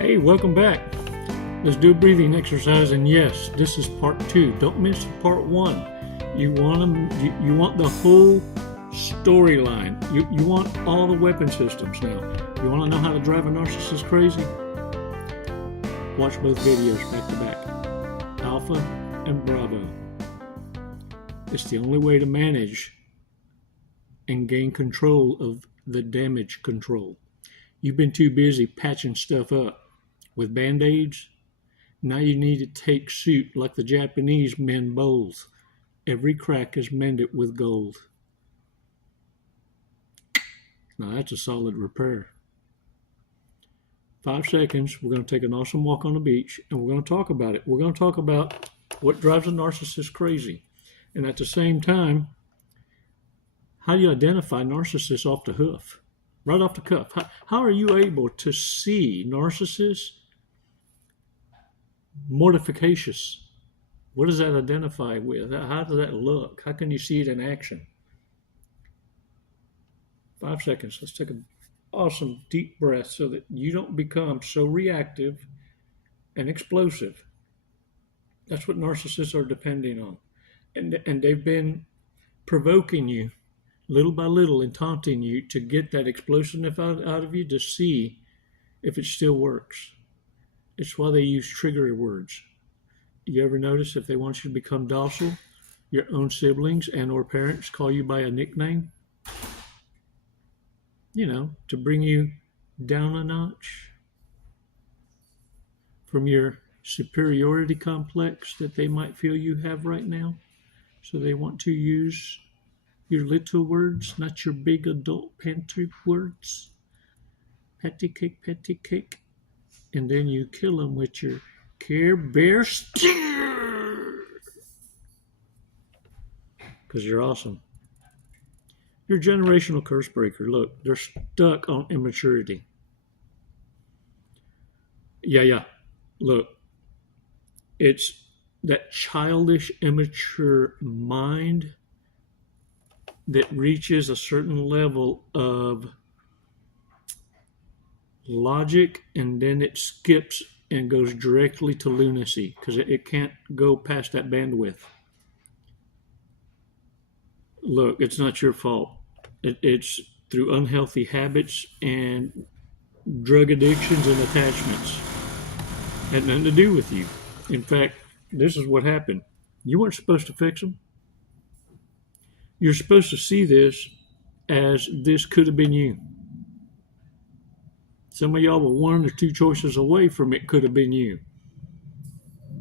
Hey, welcome back. Let's do a breathing exercise, and yes, this is part 2. Don't miss part 1. You want the whole storyline. You want all the weapon systems now. You want to know how to drive a narcissist crazy? Watch both videos back to back. Alpha and Bravo. It's the only way to manage and gain control of the damage control. You've been too busy patching stuff up with band-aids. Now you need to take suit like the Japanese mend bowls. Every crack is mended with gold. Now that's a solid repair. 5 seconds, we're going to take an awesome walk on the beach, and we're going to talk about it. We're going to talk about what drives a narcissist crazy. And at the same time, how do you identify narcissists off the hoof? Right off the cuff. How are you able to see narcissists mortificatious? What does that identify with? How does that look? How can you see it in action? 5 seconds. Let's take an awesome deep breath so that you don't become so reactive and explosive. That's what narcissists are depending on. And they've been provoking you little by little and taunting you to get that explosiveness out of you to see if it still works. It's why they use trigger words. You ever notice if they want you to become docile, your own siblings and or parents call you by a nickname? You know, to bring you down a notch from your superiority complex that they might feel you have right now. So they want to use your little words, not your big adult pantry words. Patty cake. And then you kill them with your Care Bear steer. Because you're awesome. You're a generational curse breaker. Look, they're stuck on immaturity. Yeah. Look, it's that childish, immature mind that reaches a certain level of logic and then it skips and goes directly to lunacy because it can't go past that bandwidth. Look, it's not your fault. It's through unhealthy habits and drug addictions and attachments. Had nothing to do with you. In fact, this is what happened. You weren't supposed to fix them. You're supposed to see this as this could have been you. Some of y'all were 1 or 2 choices away from it could have been you.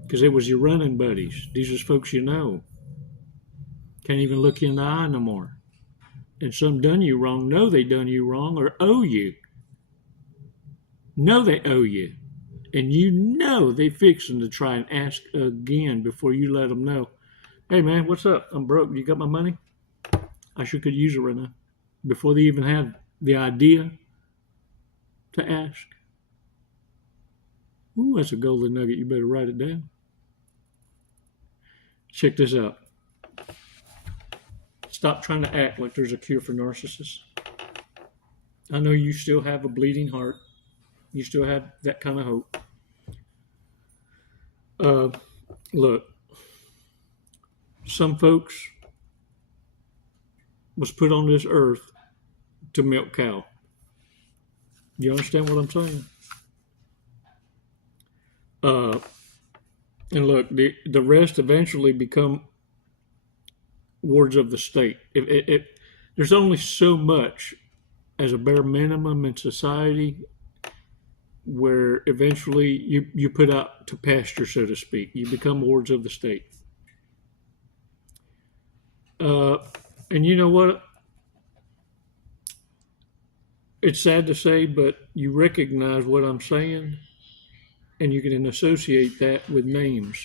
Because it was your running buddies. These are folks you know. Can't even look you in the eye no more. And some done you wrong, know they done you wrong, or owe you. Know they owe you. And you know they fixing to try and ask again before you let them know. Hey man, what's up? I'm broke. You got my money? I sure could use it right now. Before they even have the idea to ask. Ooh, that's a golden nugget. You better write it down. Check this out. Stop trying to act like there's a cure for narcissists. I know you still have a bleeding heart. You still have that kind of hope. Look, some folks was put on this earth to milk cow. You understand what I'm saying? And look, the rest eventually become wards of the state. There's only so much as a bare minimum in society where eventually you put out to pasture, so to speak. You become wards of the state. And you know what? It's sad to say, but you recognize what I'm saying, and you can associate that with names.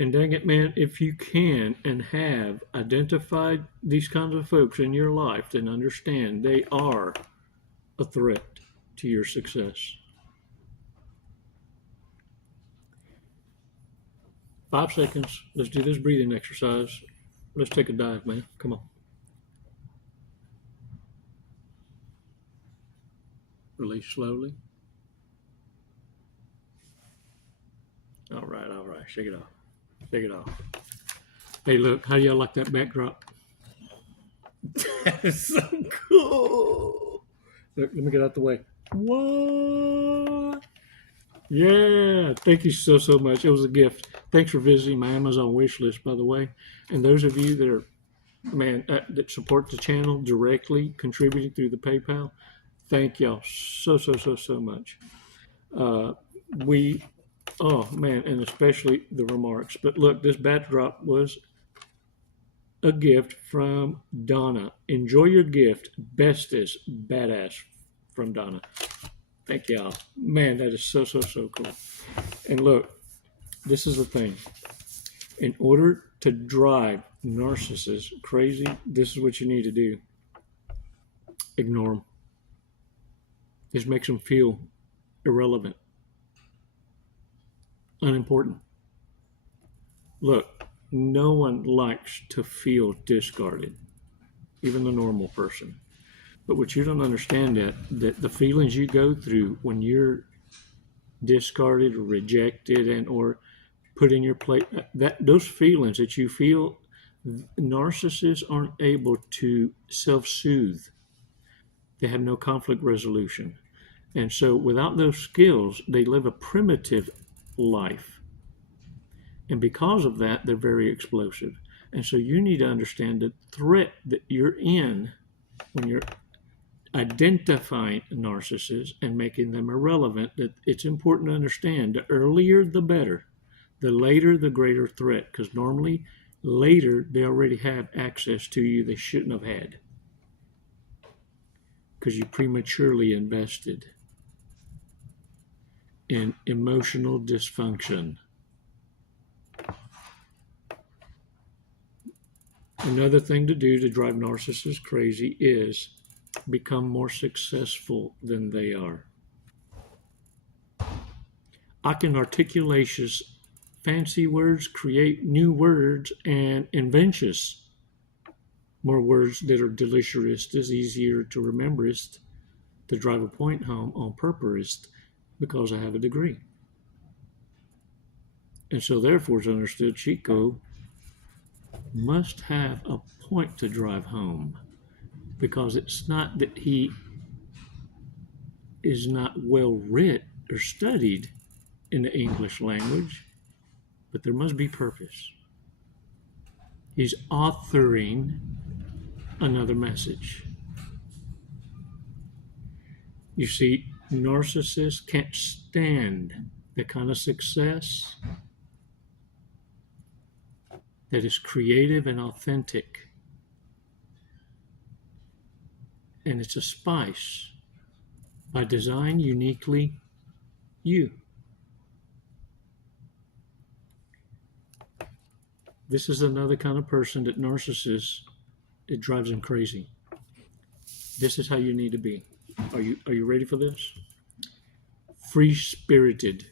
And dang it, man, if you can and have identified these kinds of folks in your life, then understand they are a threat to your success. 5 seconds. Let's do this breathing exercise. Let's take a dive, man. Come on. Release slowly. All right. Shake it off. Shake it off. Hey, look, how do y'all like that backdrop? That is so cool. Look, let me get out the way. What? Yeah, thank you so much. It was a gift. Thanks for visiting my Amazon wish list, by the way. And those of you that are, that support the channel directly, contributing through the PayPal, thank y'all so much. And especially the remarks. But look, this backdrop was a gift from Donna. Enjoy your gift. Bestest badass from Donna. Thank y'all. Man, that is so cool. And look, this is the thing. In order to drive narcissists crazy, this is what you need to do. Ignore them. This makes them feel irrelevant, unimportant. Look, no one likes to feel discarded, even the normal person. But what you don't understand that the feelings you go through when you're discarded or rejected and or put in your place, that those feelings that you feel, narcissists aren't able to self-soothe. They have no conflict resolution. And so without those skills, they live a primitive life. And because of that, they're very explosive. And so you need to understand the threat that you're in when you're identifying narcissists and making them irrelevant, that it's important to understand the earlier the better, the later the greater threat, because normally later they already have access to you they shouldn't have had because you prematurely invested in emotional dysfunction. Another thing to do to drive narcissists crazy is become more successful than they are. I can articulate fancy words, create new words, and inventions. More words that are delicious, is easier to remember, to drive a point home on purpose, because I have a degree. And so therefore it's understood Chico must have a point to drive home, because it's not that he is not well read or studied in the English language, but there must be purpose. He's authoring another message. You see, narcissists can't stand the kind of success that is creative and authentic. And it's a spice by design, uniquely you. This is another kind of person that narcissists, it drives them crazy. This is how you need to be. Are you ready for this? Free-spirited,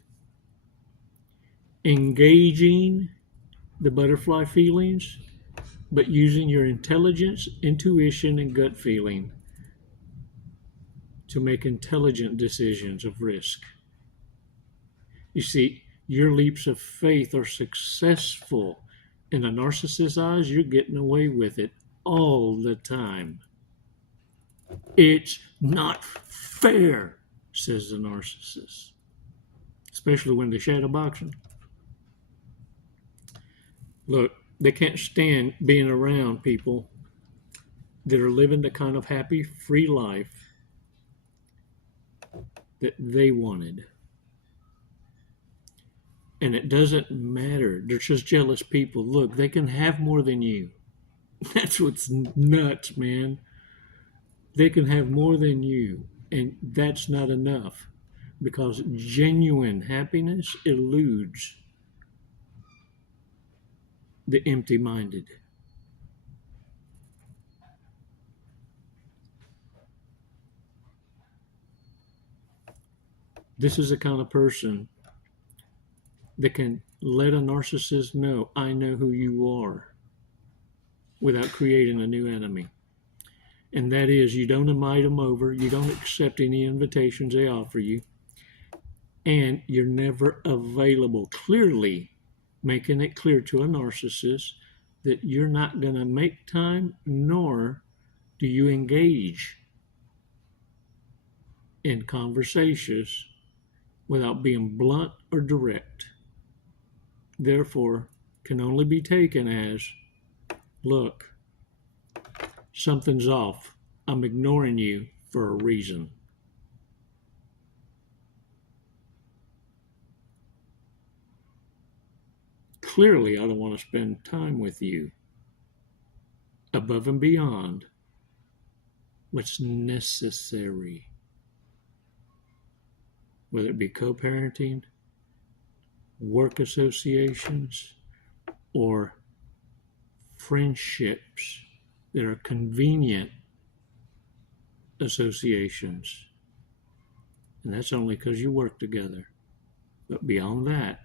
engaging the butterfly feelings, but using your intelligence, intuition, and gut feeling to make intelligent decisions of risk. You see, your leaps of faith are successful. In a narcissist's eyes, you're getting away with it all the time. It's not fair, says the narcissist, especially when they're shadow boxing. Look, they can't stand being around people that are living the kind of happy, free life that they wanted. And it doesn't matter. They're just jealous people. Look, they can have more than you. That's what's nuts, man. They can have more than you, and that's not enough, because genuine happiness eludes the empty-minded. This is the kind of person that can let a narcissist know, I know who you are, without creating a new enemy. And that is, you don't invite them over, you don't accept any invitations they offer you, and you're never available. Clearly making it clear to a narcissist that you're not going to make time, nor do you engage in conversations without being blunt or direct. Therefore, can only be taken as, look, something's off. I'm ignoring you for a reason. Clearly, I don't want to spend time with you above and beyond what's necessary, whether it be co-parenting, work associations, or friendships that are convenient associations. And that's only because you work together. But beyond that,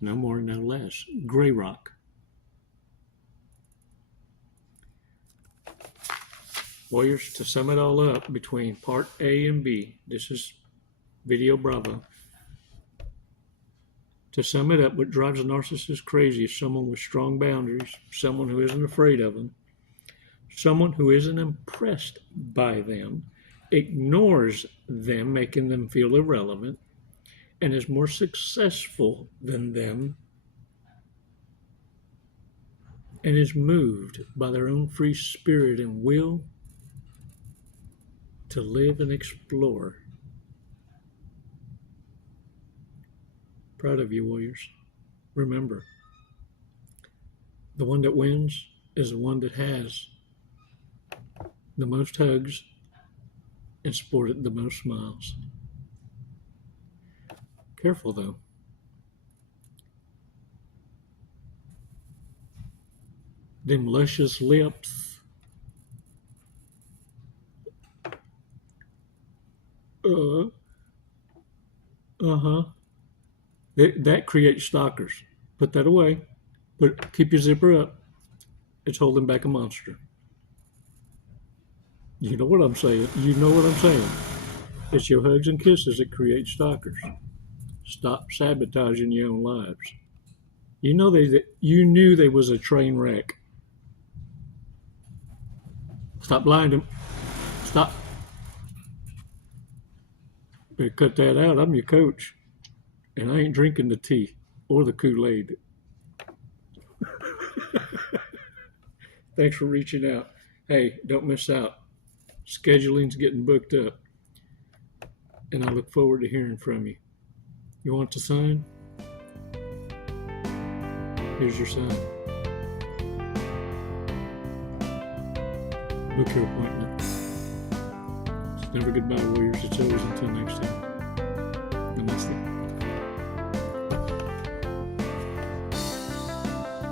no more, no less. Gray rock. Warriors, to sum it all up between part A and B, this is video Bravo. To sum it up, what drives a narcissist crazy is someone with strong boundaries, someone who isn't afraid of them, someone who isn't impressed by them, ignores them, making them feel irrelevant, and is more successful than them, and is moved by their own free spirit and will to live and explore. Proud of you, warriors. Remember, the one that wins is the one that has the most hugs and sported the most smiles. Careful, though. Them luscious lips. That creates stalkers. Put that away. But keep your zipper up. It's holding back a monster. You know what I'm saying. You know what I'm saying. It's your hugs and kisses that create stalkers. Stop sabotaging your own lives. You knew they was a train wreck. Stop lying to them. Stop. Better cut that out. I'm your coach. And I ain't drinking the tea or the Kool-Aid. Thanks for reaching out. Hey, don't miss out. Scheduling's getting booked up. And I look forward to hearing from you. You want to sign? Here's your sign. Book your appointment. It's never goodbye, warriors. It's always until